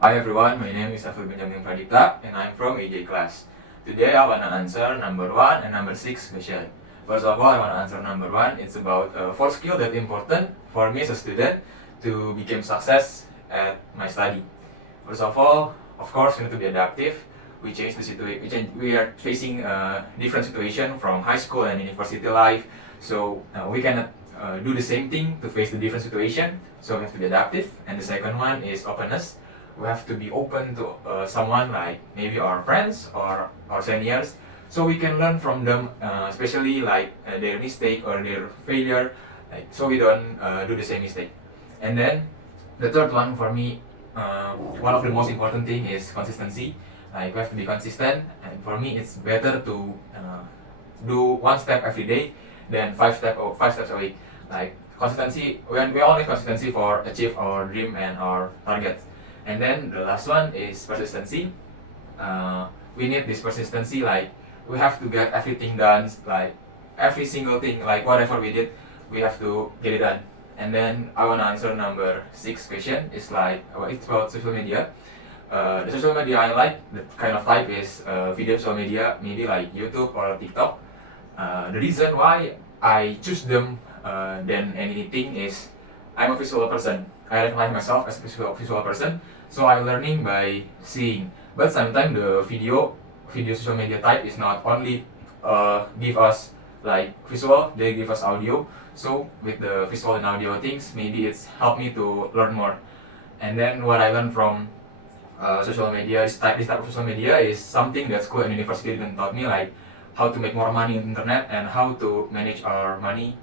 Hi everyone, my name is Afil Benjamin Pradipta and I'm from AJ class. Today I wanna answer number 1 and number 6 question. First of all, I wanna answer number 1. It's about 4 skill that important for me as a student to become success at my study. First of all, of course, we need to be adaptive. We change the situation. We are facing a different situation from high school and university life, so we cannot do the same thing to face the different situation. So we have to be adaptive. And the second one is openness. We have to be open to someone like maybe our friends or our seniors, so we can learn from them, especially like their mistake or their failure, like so we don't do the same mistake. And then the third one for me, one of the most important thing is consistency. Like we have to be consistent, and for me it's better to do one step every day than five steps a week. Like consistency, we all need consistency for achieve our dream and our targets. And then the last one is persistency. We need this persistency, like we have to get everything done, like every single thing, like whatever we did, we have to get it done. And then I want to answer number 6 question. It's like it's about social media. The social media I like, the kind of type is video social media, maybe like YouTube or TikTok. The reason why I choose them than anything is I'm a visual person. I recognize myself as a visual person, so I'm learning by seeing. But sometimes the video social media type is not only give us like visual, they give us audio. So with the visual and audio things, maybe it's helped me to learn more. And then what I learned from social media, this type of social media is something that school and university didn't taught me, like how to make more money on internet and how to manage our money,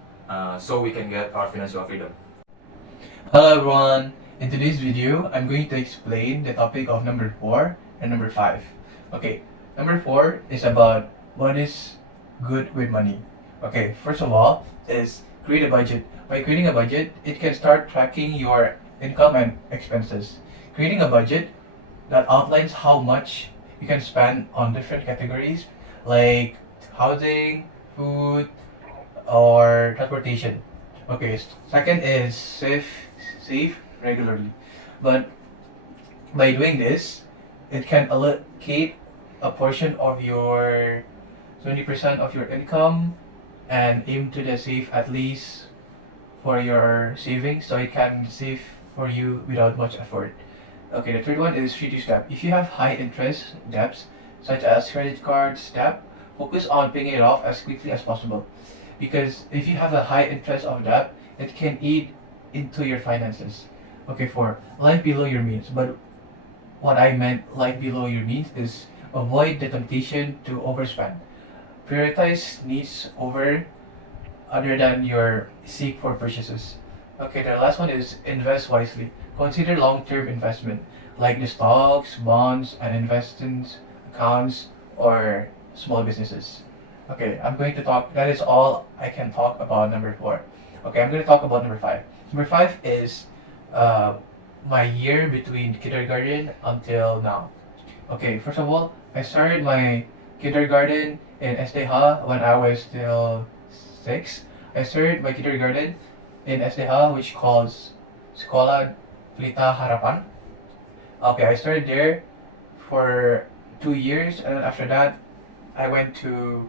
so we can get our financial freedom. Hello everyone! In today's video, I'm going to explain the topic of number 4 and number 5. Okay, number 4 is about what is good with money. Okay, first of all is create a budget. By creating a budget, it can start tracking your income and expenses. Creating a budget that outlines how much you can spend on different categories like housing, food, or transportation. Okay, second is save regularly. But by doing this, it can allocate a portion of your 20% of your income and aim to the save at least for your savings, so it can save for you without much effort. Okay, the third one is reduce debt. If you have high interest debts, such as credit cards debt, focus on paying it off as quickly as possible. Because if you have a high interest of debt, it can eat into your finances. Okay, for life below your means. But what I meant life below your means is avoid the temptation to overspend. Prioritize needs over other than your seek for purchases. Okay, the last one is invest wisely. Consider long-term investment like the stocks, bonds, and investments accounts or small businesses. Okay, I'm going to talk. That is all I can talk about number 4. Okay, I'm going to talk about number 5. Number 5 is uh, my year between kindergarten until now. Okay, first of all, I started my kindergarten in SDH when I was still 6. I started my kindergarten in SDH, which calls Sekolah Pelita Harapan. Okay, I started there for 2 years, and then after that, I went to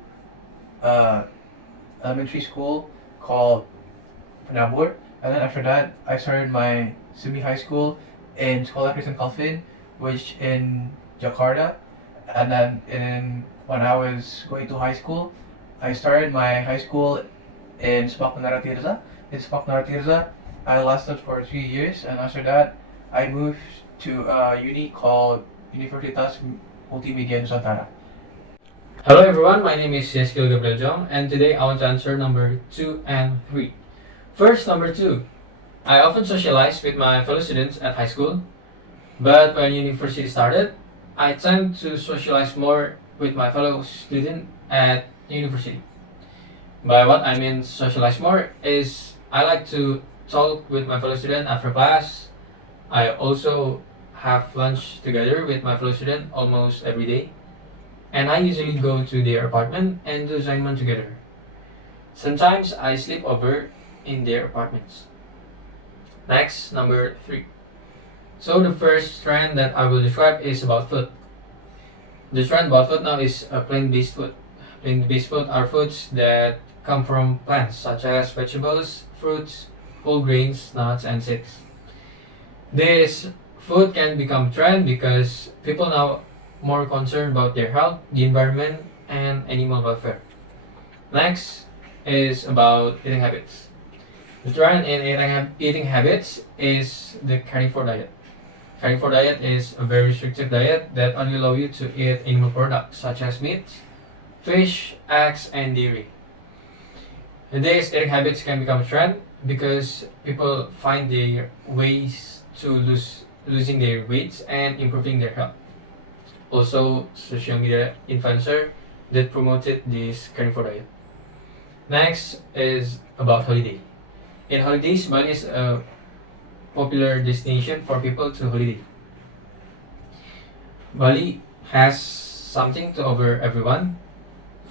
uh, elementary school called Penabur, and then after that, I started my semi-high school in Sekolah Kristen Calvin, which in Jakarta, and then when I was going to high school, I started my high school in Sepak Menara Tirza. In Sepak Menara Tirza, I lasted for 3 years, and after that, I moved to a uni called Universitas Multimedia Nusantara. Hello everyone, my name is Yeskil Gabriel Jong, and today I want to answer number 2 and 3. First, number 2. I often socialize with my fellow students at high school, but when university started, I tend to socialize more with my fellow student at university. By what I mean socialize more is I like to talk with my fellow student after class. I also have lunch together with my fellow student almost every day. And I usually go to their apartment and do assignment together. Sometimes I sleep over in their apartments. Next, number 3. So the first trend that I will describe is about food. The trend about food now is plant-based food. Plant-based food are foods that come from plants such as vegetables, fruits, whole grains, nuts, and seeds. This food can become trend because people now more concerned about their health, the environment, and animal welfare. Next is about eating habits. The trend in eating habits is the carnivore diet. Carnivore diet is a very restrictive diet that only allow you to eat animal products such as meat, fish, eggs, and dairy. Nowadays, eating habits can become a trend because people find their ways to losing their weight and improving their health. Also, social media influencer that promoted this carnivore diet. Next is about holiday. In holidays, Bali is a popular destination for people to holiday. Bali has something to offer everyone,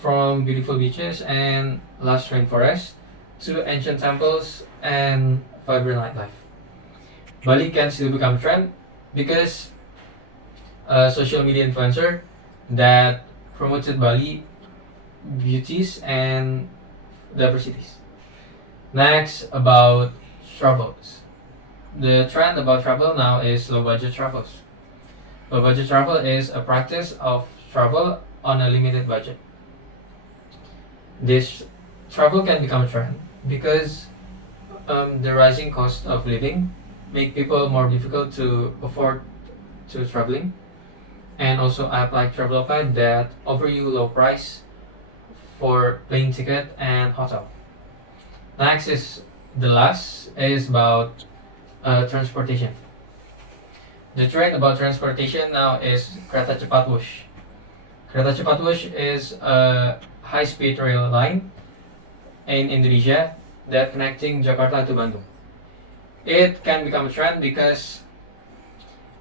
from beautiful beaches and lush rainforests to ancient temples and vibrant nightlife. Bali can still become trend because a social media influencer that promoted Bali beauties and diversities. Next, about travels. The trend about travel now is low budget travels. Low budget travel is a practice of travel on a limited budget. This travel can become a trend because the rising cost of living make people more difficult to afford to traveling, and also app like Traveloka that offer you low price for plane ticket and hotel. Next is the last is about transportation. The trend about transportation now is Kereta Cepat Wush. Kereta Cepat Wush is a high-speed rail line in Indonesia that connecting Jakarta to Bandung. It can become a trend because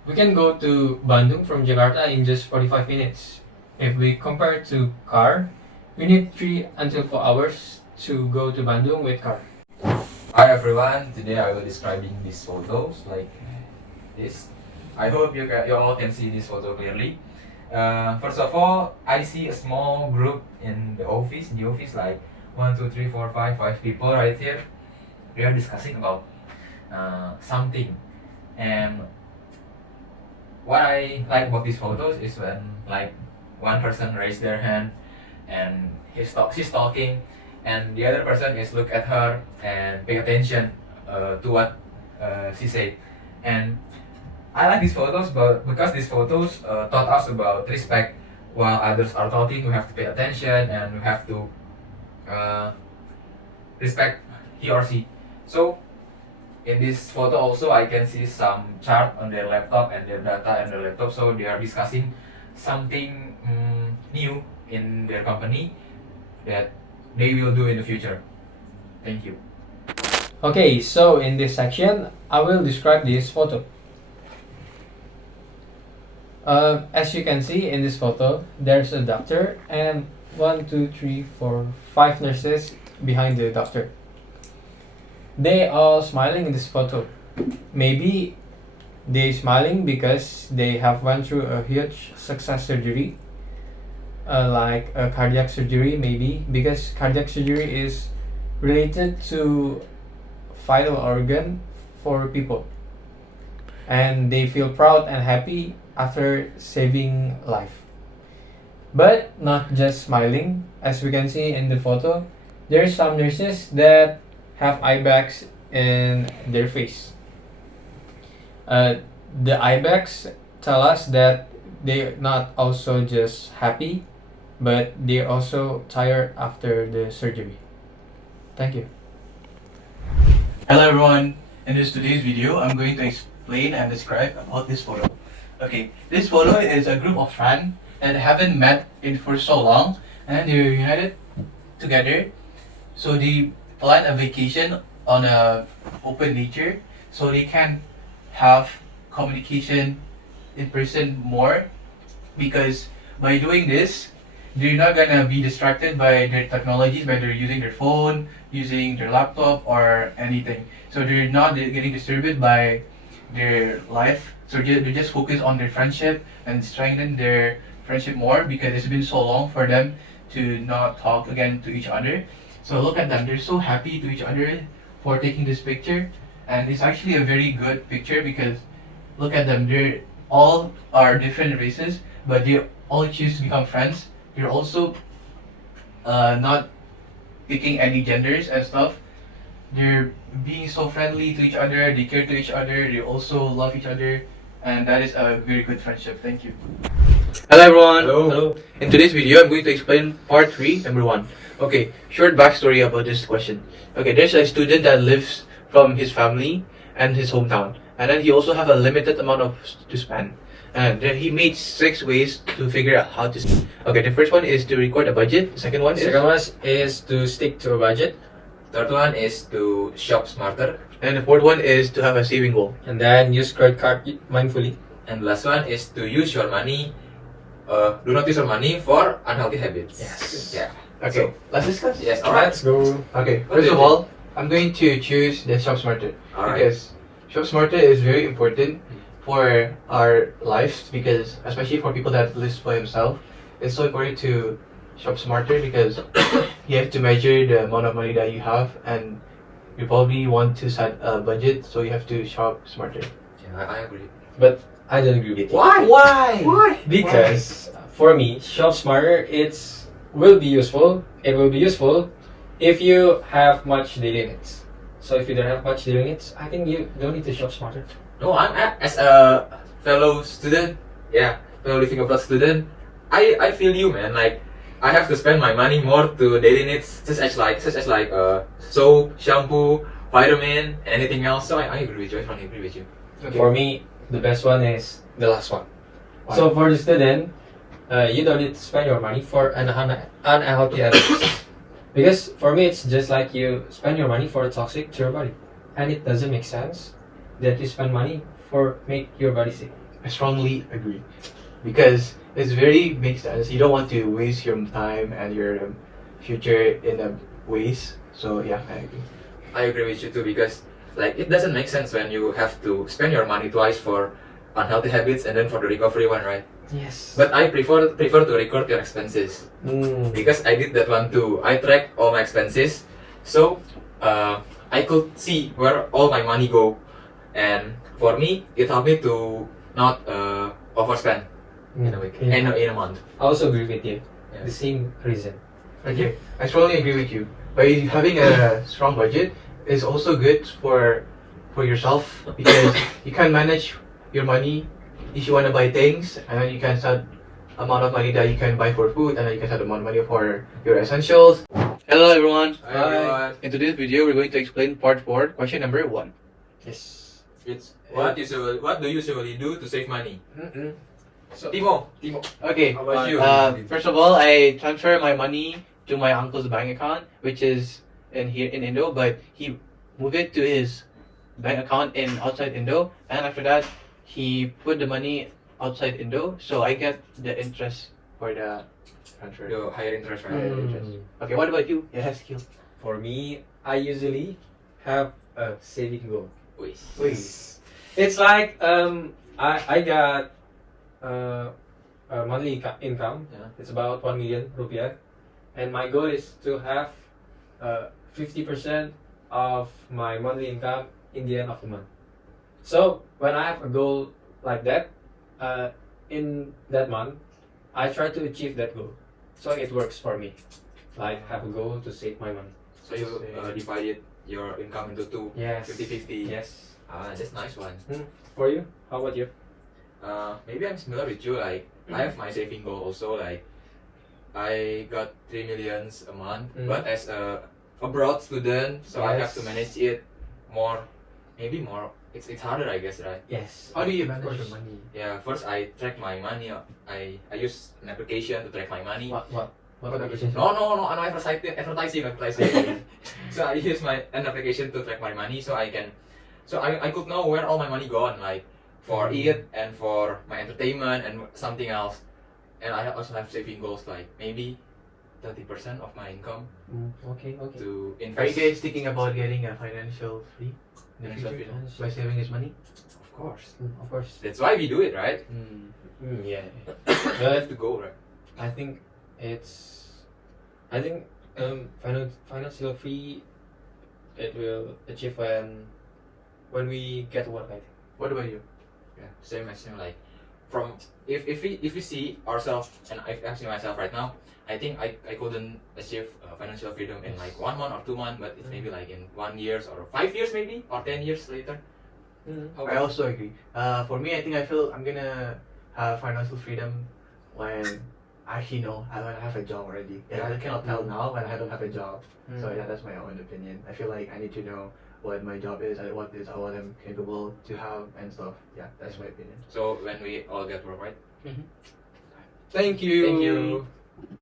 we can go to Bandung from Jakarta in just 45 minutes. If we compare to car, we need 3 until 4 hours to go to Bandung with car. Hi everyone, today I will describing these photos like this. I hope you all can see this photo clearly. First of all, I see a small group in the office. Like 1, 2, 3, 4, 5, 5 people right here. They are discussing about something. And what I like about these photos is when like one person raised their hand and she's talking, and the other person is look at her and pay attention to what she said. And I like these photos, but because these photos taught us about respect. While others are talking, we have to pay attention and we have to respect he or she. So in this photo also I can see some chart on their laptop and their data on their laptop. So they are discussing something new in their company that they will do in the future. Thank you. Okay, so in this section, I will describe this photo. As you can see in this photo, there's a doctor and 1, 2, 3, 4, 5 nurses behind the doctor. They all smiling in this photo. Maybe they smiling because they have went through a huge success surgery, like a cardiac surgery maybe, because cardiac surgery is related to vital organ for people, and they feel proud and happy after saving life. But not just smiling, as we can see in the photo, there's some nurses that have eye bags in their face. The eye bags tell us that they're not also just happy, but they're also tired after the surgery. Thank you. Hello everyone, in this today's video, I'm going to explain and describe about this photo. Okay, this photo is a group of friends that haven't met in for so long, and they're united together. So they plan a vacation on a open nature, so they can have communication in person more. Because by doing this, they're not gonna be distracted by their technologies, by they're using their phone, using their laptop or anything. So they're not getting disturbed by their life. So they just focus on their friendship and strengthen their friendship more because it's been so long for them to not talk again to each other. So look at them; they're so happy to each other for taking this picture, and it's actually a very good picture because look at them; they're all are different races, but they all choose to become friends. They're also not picking any genders and stuff. They're being so friendly to each other, they care to each other, they also love each other, and that is a very good friendship. Thank you. Hello everyone. Hello. In today's video, I'm going to explain part 3, number 1. Okay, short backstory about this question. Okay, there's a student that lives from his family and his hometown, and then he also have a limited amount of to spend. And then he made 6 ways to figure out how to. Okay, the first one is to record a budget. The second one is. Second one is to stick to a budget. Third one is to shop smarter. And the fourth one is to have a saving goal. And then use credit card mindfully. And the last one is to use your money. Do not use your money for unhealthy habits. Yes. Yeah. Okay, let's discuss. Yes. All right. Let's go. Okay, What first do of you all, I'm going to choose the Shop Smarter All right. because Shop Smarter is very important for our lives because especially for people that lives by himself, it's so important to shop smarter because you have to measure the amount of money that you have and you probably want to set a budget, so you have to shop smarter. Yeah, I agree. But I don't agree with you. Why? Why? Because for me, shop smarter will be useful. It will be useful if you have much daily needs. So if you don't have much daily needs, I think you don't need to shop smarter. No, as a fellow student, fellow living abroad student, I feel you, man. Like I have to spend my money more to daily needs, such as like soap, shampoo, vitamin, anything else. So I agree with you. I strongly agree with you. Okay. For me, the best one is the last one. Why? So for the student, you don't need to spend your money for unhealthy habits. Because for me, it's just like you spend your money for a toxic to your body, and it doesn't make sense that you spend money for make your body sick. I strongly agree because it's very makes sense. You don't want to waste your time and your future in a waste. So yeah, I agree. I agree with you too because like it doesn't make sense when you have to spend your money twice for unhealthy habits and then for the recovery one, right? Yes. But I prefer to record your expenses because I did that one too. I track all my expenses, so I could see where all my money go, and for me it helped me to not overspend in a week, in a month. I also agree with you. Yeah. The same reason. Okay, I strongly agree with you. By having a strong budget is also good for yourself because you can manage your money if you want to buy things, and then you can set amount of money that you can buy for food, and then you can set amount of money for your essentials. Hello everyone. Hi, everyone. In today's video, we're going to explain part 4, question number 1. Yes. It's what do you usually do to save money? So, Timo. Okay. How about you? First of all, I transfer my money to my uncle's bank account, which is in Indo, but he moved it to his bank account in outside Indo, and after that, he put the money outside Indo, so I get the interest for the transfer. The higher interest rate. Okay, what about you? Yeah, skill. For me, I usually have a saving goal. Wait. It's like I got a monthly income. Yeah. It's about 1 million rupiah, and my goal is to have 50% of my monthly income in the end of the month. So when I have a goal like that, in that month, I try to achieve that goal. So it works for me. Like have a goal to save my money. So you divided your income into two. Yes. 50-50. Yes. That's nice one. For you, how about you? Maybe I'm similar with you. Like I have my saving goal also. Like I got 3 millions a month, but as a abroad student, so I have to manage it more. Maybe more. It's harder, I guess, right? Yes. How do you Of manage course. your money? Yeah. First, I track my money. I use an application to track my money. What application? No, I'm advertising. So I use an application to track my money, so I could know where all my money gone, like for it and for my entertainment and something else. And I also have saving goals, like maybe 30% of my income Okay. to Are you invest. guys thinking about getting a financial free in the Financial future freedom. by saving his money? Of Of course. Of course. That's why we do it, right? Yeah. We have to go, right? I think financial free it will achieve when we get work. I think. What about you? Yeah, same as him. Like, from if we see ourselves, and I'm asking myself right now, I think I couldn't achieve financial freedom in like 1 month or 2 months, but it's maybe like in 1 year or 5 years maybe or 10 years later. How I about also agree. For me, I think I feel I'm gonna have financial freedom when I actually know I don't have a job already. Yeah, I cannot tell now when I don't have a job. So yeah, that's my own opinion. I feel like I need to know what my job is and what I'm capable to have and stuff. Yeah, that's my opinion. so when we all get work, right? Thank you. Thank you.